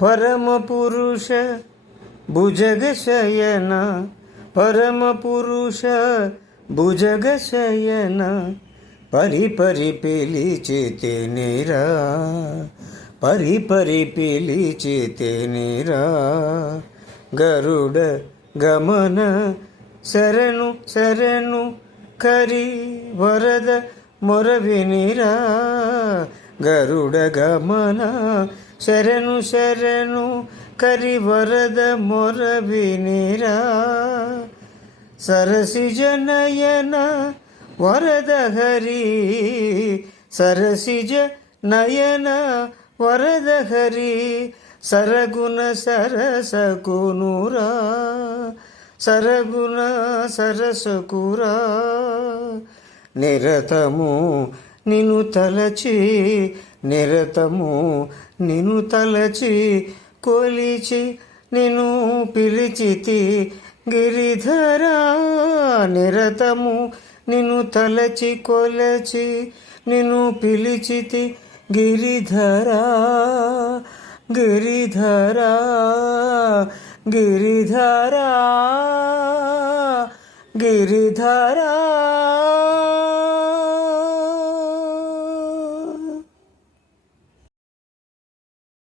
పరమపురుష భుజగశయన పరమపురుష భుజగశయన పరి పరి పిలిచితేనిరా పరి పరి పిలిచితేనిరా గరుడ గమన శరణు శరణు కరి వరద మొరవినిరా గరుడ గమన శరణు శరణు కరి వరద మొరవినిరా సరసిజ నయన వరద హరి సరసిజ నయన వరద హరి సరగుణ సరసకునురా. సరగుణ సరసకురా నిరతము నిను తలచి నిరతము నిను తలచి కొలిచి నిను పిలిచితి గిరిధరా నిరతము నిన్ను తలచి కొలచి నిను పిలిచితి గిరిధరా గిరిధరా గిరిధరా గిరిధరా.